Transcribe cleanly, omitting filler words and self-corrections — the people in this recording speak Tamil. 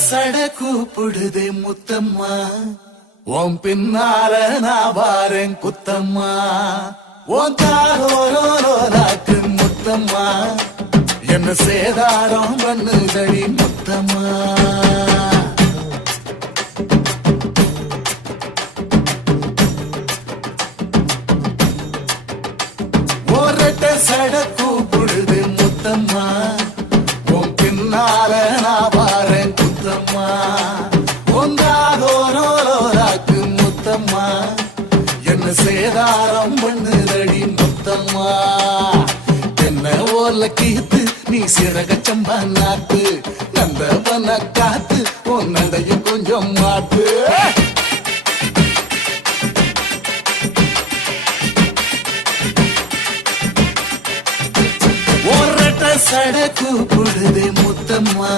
சட கூப்பிடுதே முத்தம்மா, உன் பின்னால நான் வாரேன் குத்தம்மா. உன் தாரோராக்கு முத்தம்மா, என்ன சேதாரம் பண்ணுதடி முத்தம்மா. ஒரட்ட சட கூப்பிடுது முத்தம்மா, உன் பின்னால நான் வாரேன் குத்தம்மா. ஒன்றாதோராக்கு முத்தம்மா, என்ன சேதாரம் பண்ணுதடி முத்தம்மா. என்ன ஓல கீத்து நீ சிறக சம்பா நாட்டு, நந்தவன காத்து உன் நடையும் கொஞ்சம் மாட்டு. ஒரட்ட சட கூப்பிடுதே முத்தம்மா.